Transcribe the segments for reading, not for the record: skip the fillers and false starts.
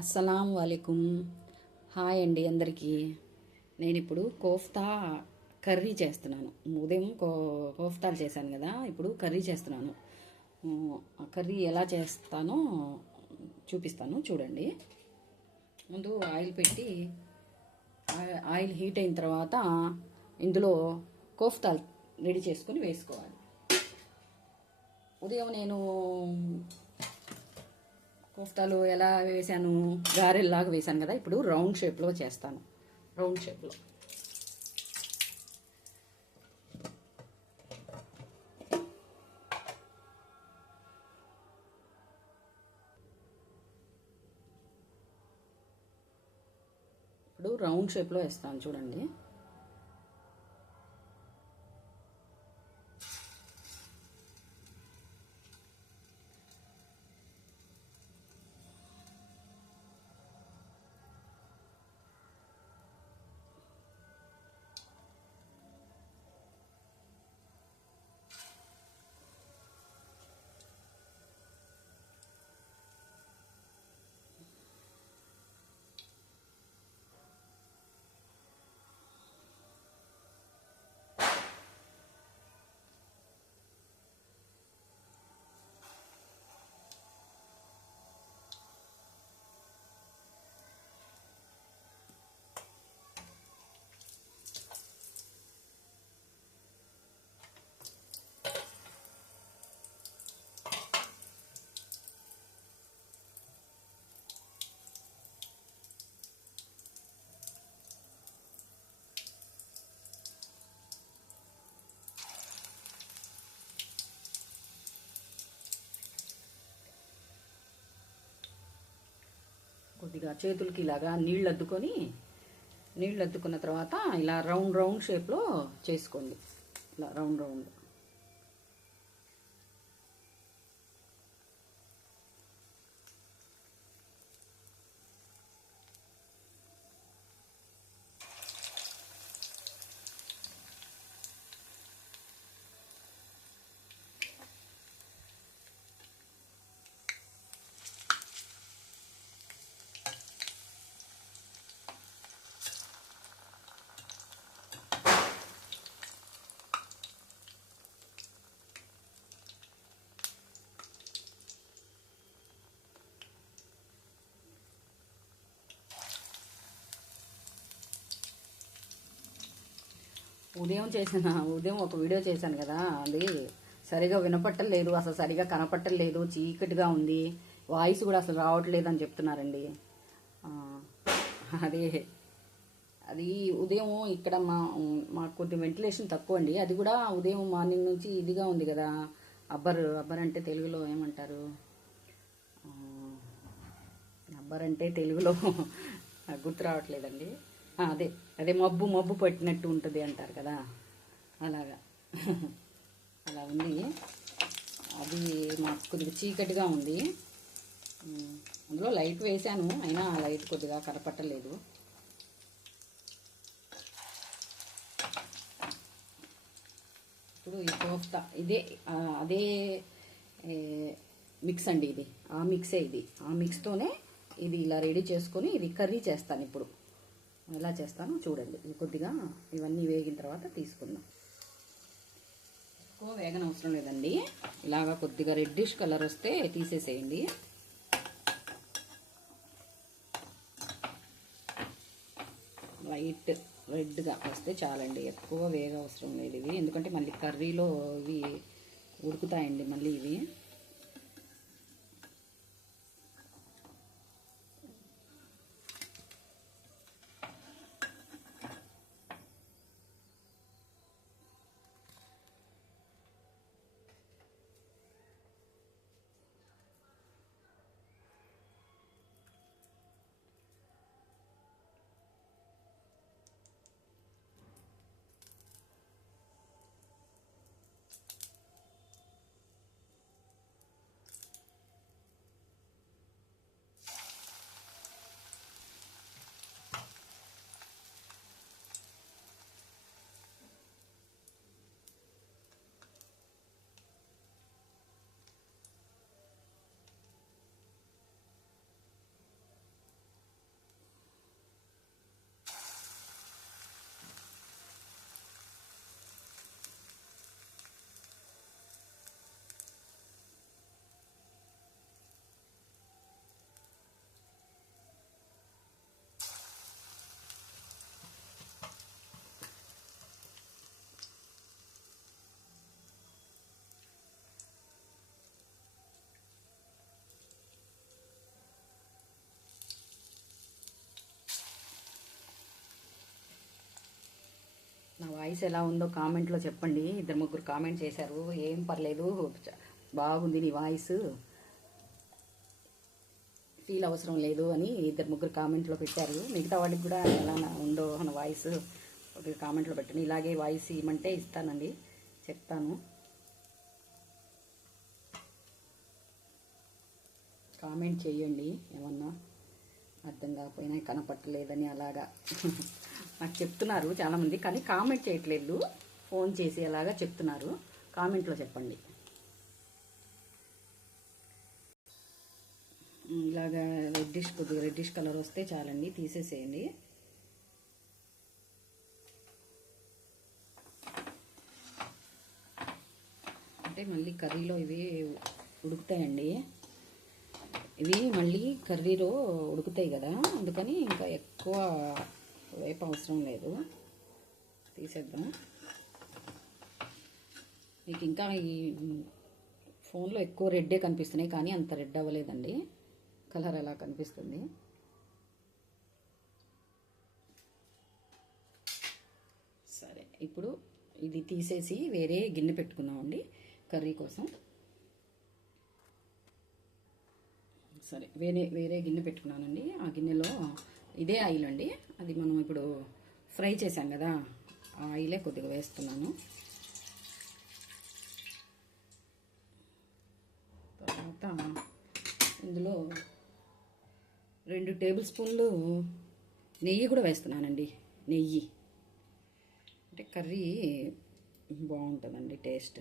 అస్సలం వాలేకుమ్. హాయ్ అండి అందరికీ. నేను ఇప్పుడు కోఫ్తా కర్రీ చేస్తున్నాను. ఉదయం కోఫ్తాలు చేశాను కదా, ఇప్పుడు కర్రీ చేస్తున్నాను. ఆ కర్రీ ఎలా చేస్తానో చూపిస్తాను, చూడండి. ముందు ఆయిల్ పెట్టి ఆయిల్ హీట్ అయిన తర్వాత ఇందులో కోఫ్తాలు రెడీ చేసుకొని వేసుకోవాలి. ఉదయం నేను కోఫ్తాలు ఎలా వేసాను, గారెల్లాగా వేసాను కదా, ఇప్పుడు రౌండ్ షేప్లో చేస్తాను. రౌండ్ షేప్లో వేస్తాను, చూడండి. కొద్దిగా చేతులకి ఇలాగా నీళ్ళు అద్దుకున్న తర్వాత ఇలా రౌండ్ షేప్లో చేసుకోండి. ఇలా రౌండ్. ఉదయం ఒక వీడియో చేశాను కదా, అది సరిగా వినపట్టలేదు, అసలు సరిగా కనపట్టలేదు, చీకటిగా ఉంది, వాయిస్ కూడా అసలు రావట్లేదు అని చెప్తున్నారండి. అది ఉదయం ఇక్కడ మాకు కొద్ది వెంటిలేషన్ తక్కువ అండి. అది కూడా ఉదయం మార్నింగ్ నుంచి ఇదిగా ఉంది కదా. అబ్బర్ అంటే తెలుగులో ఏమంటారు? అబ్బర్ అంటే తెలుగులో గుర్తు రావట్లేదండి. అదే మబ్బు పట్టినట్టు ఉంటుంది అంటారు కదా, అలాగా. అలా ఉంది. అది మాకు కొద్దిగా చీకటిగా ఉంది. అందులో లైట్ వేసాను, అయినా ఆ లైట్ కొద్దిగా కనపట్టలేదు. ఇప్పుడు ఈ కోఫ్తా అదే మిక్స్ అండి, ఇది ఆ మిక్సే. ఆ మిక్స్తోనే ఇది ఇలా రెడీ చేసుకొని ఇది కర్రీ చేస్తాను. ఇప్పుడు ఎలా చేస్తానో చూడండి. కొద్దిగా ఇవన్నీ వేగిన తర్వాత తీసుకుందాం. ఎక్కువ వేగనవసరం లేదండి, ఇలాగా కొద్దిగా రెడ్డిష్ కలర్ వస్తే తీసేసేయండి. లైట్ రెడ్గా వస్తే చాలండి, ఎక్కువ వేగ అవసరం లేదు ఇవి. ఎందుకంటే మళ్ళీ కర్రీలో ఇవి ఉడుకుతాయండి మళ్ళీ ఇవి. వాయిస్ ఎలా ఉందో కామెంట్లో చెప్పండి. 2-3 కామెంట్ చేశారు, ఏం పర్లేదు బాగుంది నీ వాయిస్, ఫీల్ అవసరం లేదు అని 2-3 కామెంట్లో పెట్టారు. మిగతా వాటికి కూడా ఎలా ఉందో అన్న వాయిస్ ఒక కామెంట్లో పెట్టండి. ఇలాగే వాయిస్ ఇవ్వమంటే ఇస్తానండి, చెప్తాను. కామెంట్ చేయండి, ఏమన్నా అర్థం కాకపోయినా కనపట్టలేదని అలాగా నాకు చెప్తున్నారు చాలామంది, కానీ కామెంట్ చేయట్లేదు, ఫోన్ చేసి అలాగా చెప్తున్నారు. కామెంట్లో చెప్పండి. ఇలాగా కొద్దిగా రెడ్డిష్ కలర్ వస్తే చాలండి, తీసేసేయండి. అంటే మళ్ళీ కర్రీలో ఇవి ఉడుకుతాయండి, ఇవి మళ్ళీ కర్రీలో ఉడుకుతాయి కదా, అందుకని ఇంకా ఎక్కువ వేప అవసరం లేదు, తీసేద్దాం. మీకు ఇంకా ఈ ఫోన్లో ఎక్కువ రెడ్డే కనిపిస్తున్నాయి, కానీ అంత రెడ్ అవ్వలేదండి, కలర్ ఎలా కనిపిస్తుంది. సరే, ఇప్పుడు ఇది తీసేసి వేరే గిన్నె పెట్టుకుందామండి కర్రీ కోసం. సరే, వేరే గిన్నె పెట్టుకున్నానండి. ఆ గిన్నెలో ఇదే ఆయిల్ అండి, అది మనం ఇప్పుడు ఫ్రై చేసాం కదా, ఆ ఆయిలే కొద్దిగా వేస్తున్నాను. తర్వాత ఇందులో 2 టేబుల్ స్పూన్లు నెయ్యి కూడా వేస్తున్నానండి. నెయ్యి అంటే కర్రీ బాగుంటుందండి టేస్ట్,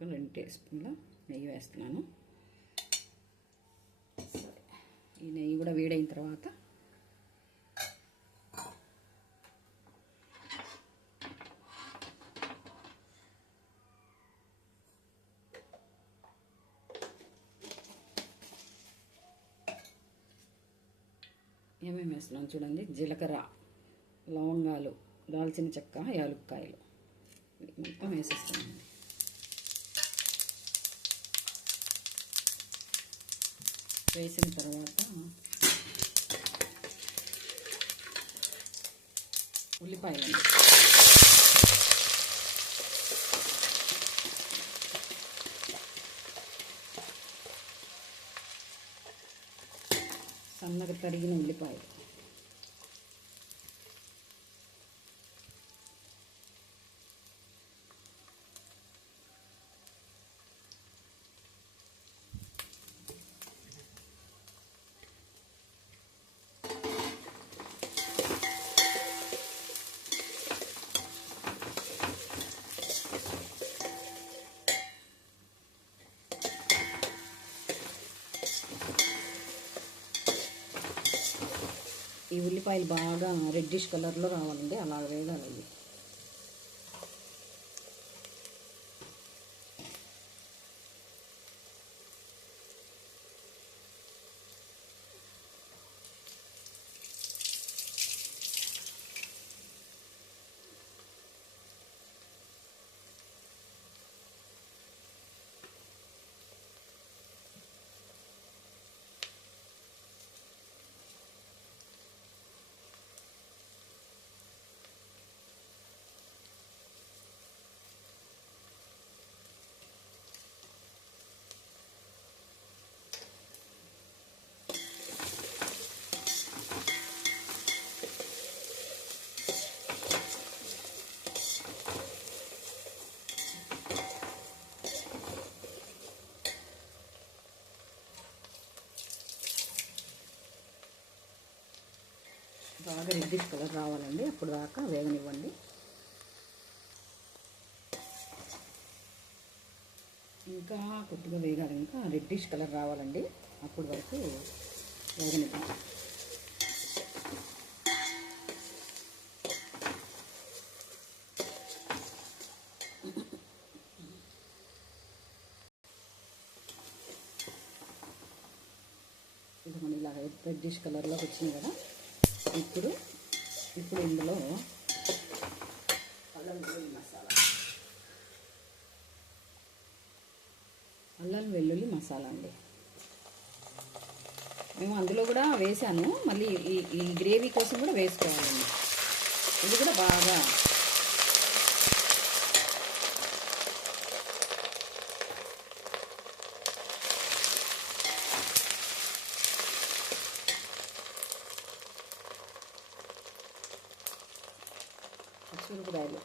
2 టేబుల్ స్పూన్ల నెయ్యి వేస్తున్నాను. సరే, ఈ నెయ్యి కూడా వేడైన తర్వాత ఏమేమి వేస్తున్నాను చూడండి. జీలకర్ర, లవంగాలు, దాల్చిన చెక్క, యాలుక్కాయలు మొత్తం వేసేస్తున్నాను. వేసిన తర్వాత ఉల్లిపాయలు, సన్నగా తరిగిన ఉల్లిపాయలు, ఈ ఉల్లిపాయలు బాగా రెడ్డిష్ కలర్లో రావాలండి, అలా వేగాలి. బాగా రెడ్డిష్ కలర్ రావాలండి, అప్పుడు దాకా వేగనివ్వండి. ఇంకా కొద్దిగా వేగాలి, ఇంకా రెడ్డిష్ కలర్ రావాలండి, అప్పుడు వరకు వేగనివ్వండి. ఇది మనం ఇలా రెడ్డిష్ కలర్లోకి వచ్చింది కదా, ఇప్పుడు ఇందులో అల్లం వెల్లుల్లి మసాలా అండి. మేము అందులో కూడా వేసాను, మళ్ళీ ఈ గ్రేవీ కోసం కూడా వేసుకోవాలండి. ఇది కూడా బాగా మిరపకాయలు,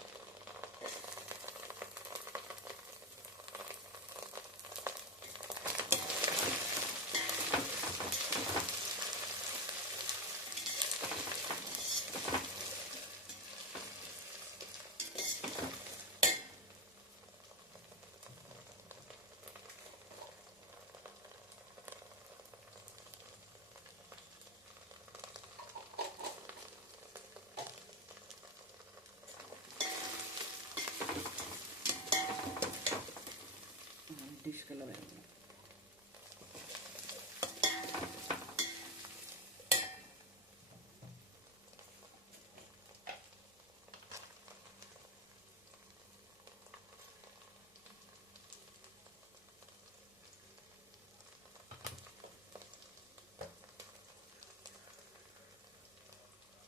డిష్ కలర్ వేయాలి.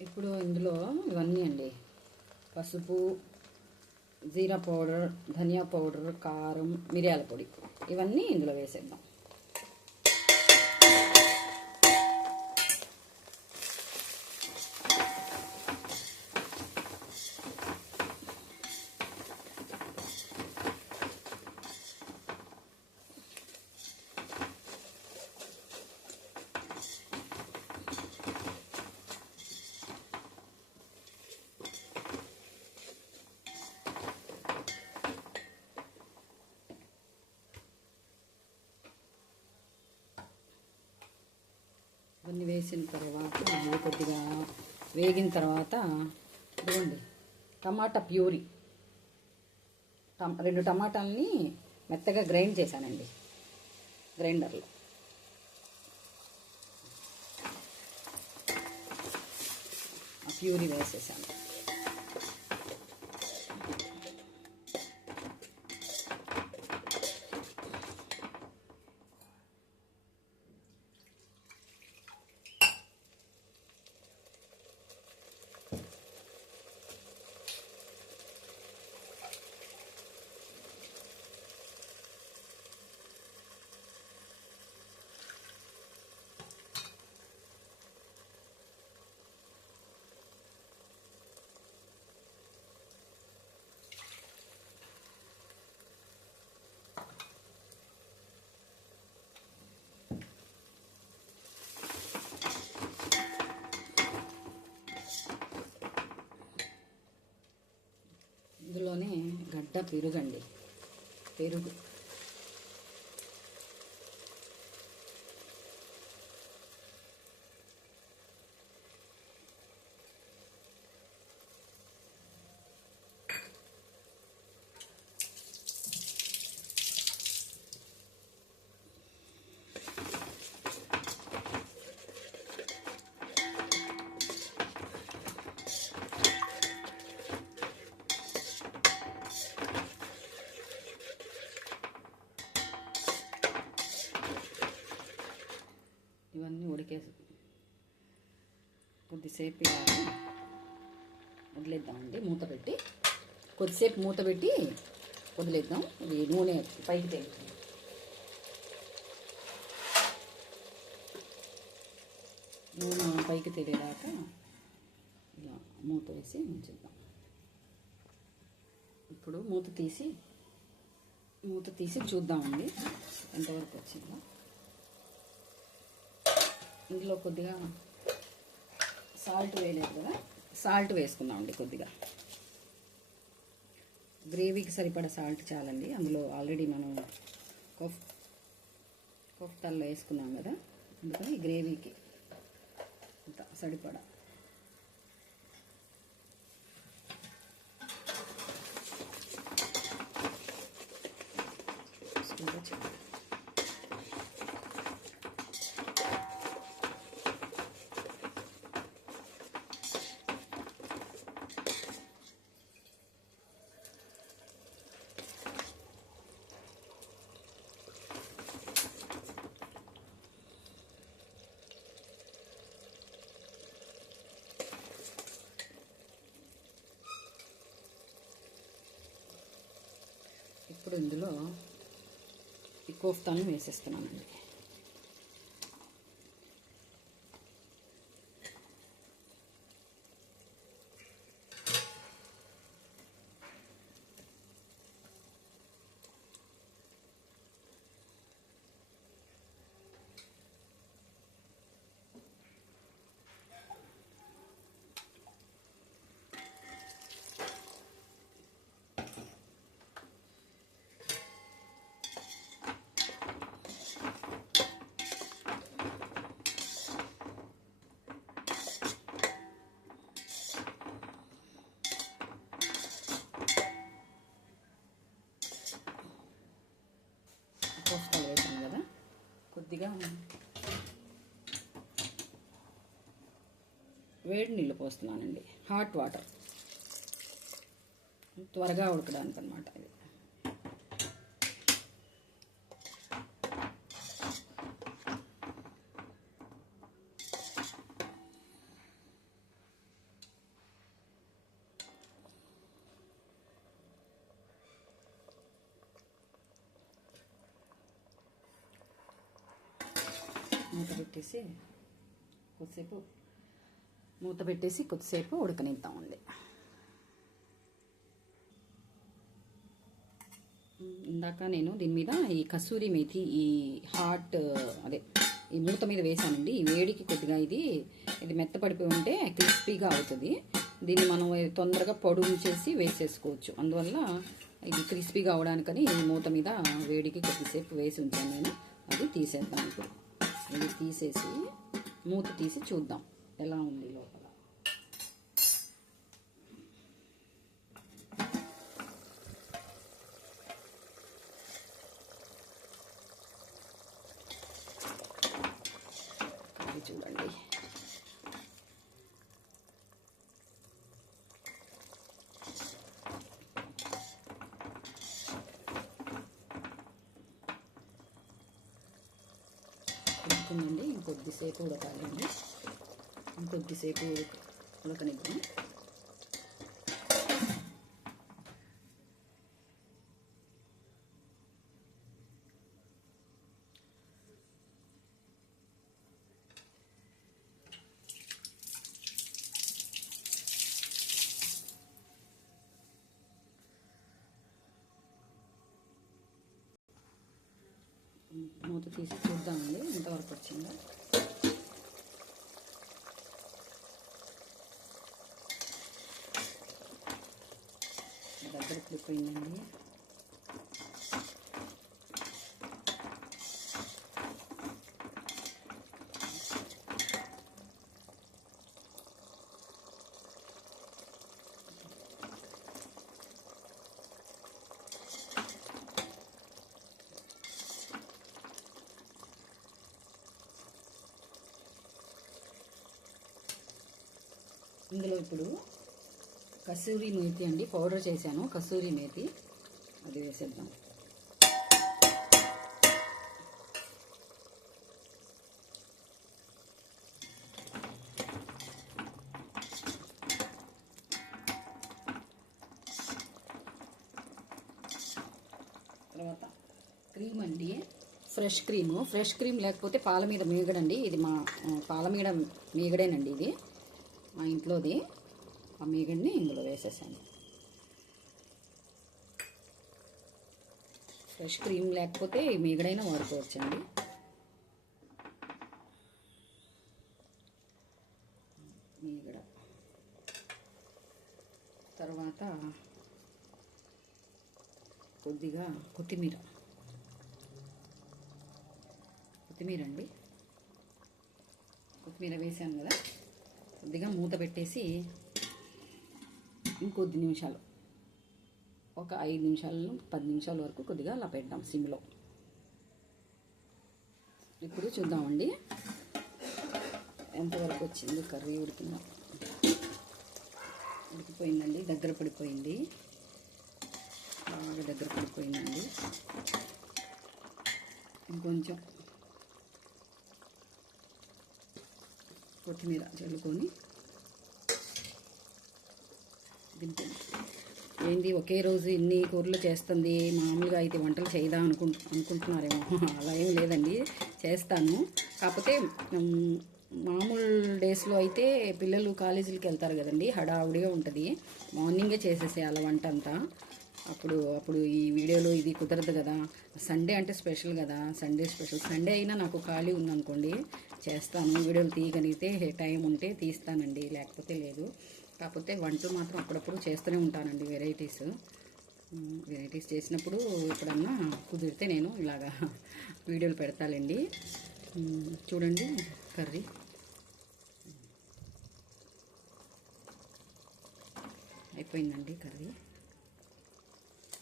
ఇప్పుడు ఇందులో ఇవన్నీ అండి, పసుపు, జీరా పౌడర్, ధనియా పౌడర్, కారం, మిరియాల పొడి, ఇవన్నీ ఇందులో వేసేద్దాం. ఇవన్నీ వేసిన తర్వాత ఇవి కొద్దిగా వేగిన తర్వాత ఇదిగోండి టమాటా ప్యూరీ, 2 టమాటాలని మెత్తగా గ్రైండ్ చేశానండి గ్రైండర్లో. ఆ ప్యూరీ వేసేసాను. ఇందులోనే గడ్డ పెరుగండి, పెరుగు ఇవన్నీ ఉడికేసి కొద్దిసేపు వదిలేద్దామండి. మూత పెట్టి కొద్దిసేపు మూత పెట్టి వదిలేద్దాం. ఇది నూనె పైకి తేలుతుంది. నూనె పైకి తేలేదాకా ఇలా మూత వేసి ఉంచుద్దాం. ఇప్పుడు మూత తీసి చూద్దామండి ఎంతవరకు వచ్చిందో. ఇందులో కొద్దిగా సాల్ట్ వేయలేదు కదా, సాల్ట్ వేసుకుందామండి. కొద్దిగా గ్రేవీకి సరిపడా సాల్ట్ చాలండి. అందులో ఆల్రెడీ మనం కోఫ్తాల్లో వేసుకున్నాం కదా, అందుకని గ్రేవీకి సరిపడా. ఇప్పుడు ఇందులో ఈ కోఫ్తాను వేసేస్తున్నానండి. కొద్దిగా వేడి నీళ్ళు పోస్తున్నానండి, హాట్ వాటర్, త్వరగా ఉడకడానికి అనమాట ఇది. మూత పెట్టేసి కొద్దిసేపు ఉడకనిద్దామండి. ఇందాక నేను దీని మీద ఈ కసూరి మేతి ఈ హాట్ ఈ మూత మీద వేసానండి. ఈ వేడికి కొద్దిగా ఇది మెత్తపడిపోయి ఉంటే క్రిస్పీగా అవుతుంది. దీన్ని మనం తొందరగా పొడుగు చేసి వేసేసుకోవచ్చు. అందువల్ల ఇది క్రిస్పీగా అవడానికని ఈ మూత మీద వేడికి కొద్దిసేపు వేసి ఉంచాను నేను. అది తీసేద్దాం ఇప్పుడు. ఇది తీసేసి మూత తీసి చూద్దాం ఎలా ఉంది లోపల. ఇది చూడండి, ఉడుకుతుందండి. ఇంకొద్దిసేపు ఉడకాలండి, ఇంకొద్దిసేపు ఉడకనిద్దాం. మూత తీసి చూద్దామండి ఎంతవరకు వచ్చిందో. దగ్గర పడిపోయిందండి. ఇందులో ఇప్పుడు కసూరి మేతి అండి, పౌడర్ చేశాను కసూరి మేతి, అది వేసేద్దాం. తర్వాత క్రీమ్ అండి, ఫ్రెష్ క్రీమ్ లేకపోతే పాల మీద మీగడండి. ఇది మా పాల మీద మీగడేనండి, ఇది మా ఇంట్లోది. ఆ మీగడిని ఇందులో వేసేసాను. ఫ్రెష్ క్రీమ్ లేకపోతే మీగడైనా వాడుకోవచ్చండి. మీగడ తర్వాత కొద్దిగా కొత్తిమీర అండి, కొత్తిమీర వేసాను కదా. కొద్దిగా మూత పెట్టేసి ఇంకొద్ది నిమిషాలు, ఒక 5 నిమిషాలు 10 నిమిషాల వరకు కొద్దిగా అలా పెడదాం సిమ్లో. ఇప్పుడు చూద్దామండి ఎంతవరకు వచ్చింది కర్రీ. ఉడికిపోయిందండి, దగ్గర పడిపోయింది, బాగా దగ్గర పడిపోయిందండి. ఇంకొంచెం కొత్తిమీర చల్లుకొని దింపండి. ఏంది ఒకే రోజు ఇన్ని కూరలు చేస్తుంది, మామూలుగా అయితే వంటలు చేయదా అనుకుంటున్నారేమో. అలా ఏం లేదండి, చేస్తాను. కాకపోతే మామూలు డేస్లో అయితే పిల్లలు కాలేజీలకు వెళ్తారు కదండి, హడావుడిగా ఉంటుంది. మార్నింగే చేసేసేయాలి వంట అంతా. అప్పుడు ఈ వీడియోలో ఇది కుదరదు కదా. సండే అంటే స్పెషల్ కదా, సండే స్పెషల్. సండే అయినా నాకు ఖాళీ ఉందనుకోండి చేస్తాను, వీడియోలు తీయగలిగితే టైం ఉంటే తీస్తానండి, లేకపోతే లేదు. కాకపోతే వంటలు మాత్రం అప్పుడప్పుడు చేస్తూనే ఉంటానండి. వెరైటీస్ చేసినప్పుడు ఎప్పుడన్నా కుదిరితే నేను ఇలాగా వీడియోలు పెడతానండి. చూడండి కర్రీ అయిపోయిందండి. కర్రీ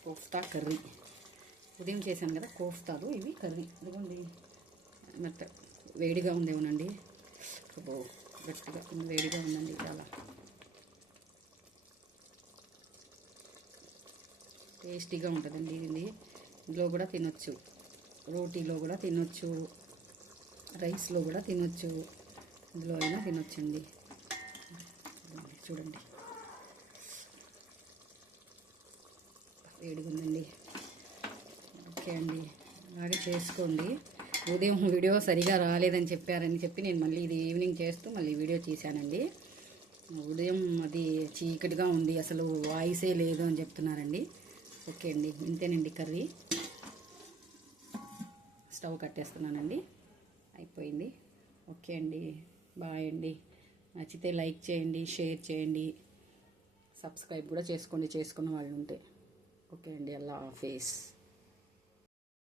కోఫ్తా కర్రీ ఉదయం చేశాను కదా, కోఫ్తాలు ఇవి కర్రీ. ఇదిగోండి మెత్త వేడిగా ఉందేమోనండి. అబ్బో గట్టిగా వేడిగా ఉందండి చాలా. టేస్టీగా ఉంటుందండి ఇది. ఇందులో కూడా తినొచ్చు, రోటీలో కూడా తినొచ్చు, రైస్లో కూడా తినొచ్చు, ఇందులో అయినా తినొచ్చండి. చూడండి వేడిగా ఉందండి. ఓకే అండి, అలాగే చేసుకోండి. ఉదయం వీడియో సరిగా రాలేదని చెప్పారని చెప్పి నేను మళ్ళీ ఇది ఈవినింగ్ చేస్తూ మళ్ళీ వీడియో తీశానండి. ఉదయం అది చీకటిగా ఉంది, అసలు వాయిసే లేదు అని చెప్తున్నారండి. ఓకే అండి, ఇంతేనండి కర్రీ. స్టవ్ కట్టేస్తున్నానండి, అయిపోయింది. ఓకే అండి, బాయ్ అండి. నచ్చితే లైక్ చేయండి, షేర్ చేయండి, సబ్స్క్రైబ్ కూడా చేసుకోండి చేసుకున్న వాళ్ళు ఉంటే. ఓకే అండి, అల్లా హాఫీజ్.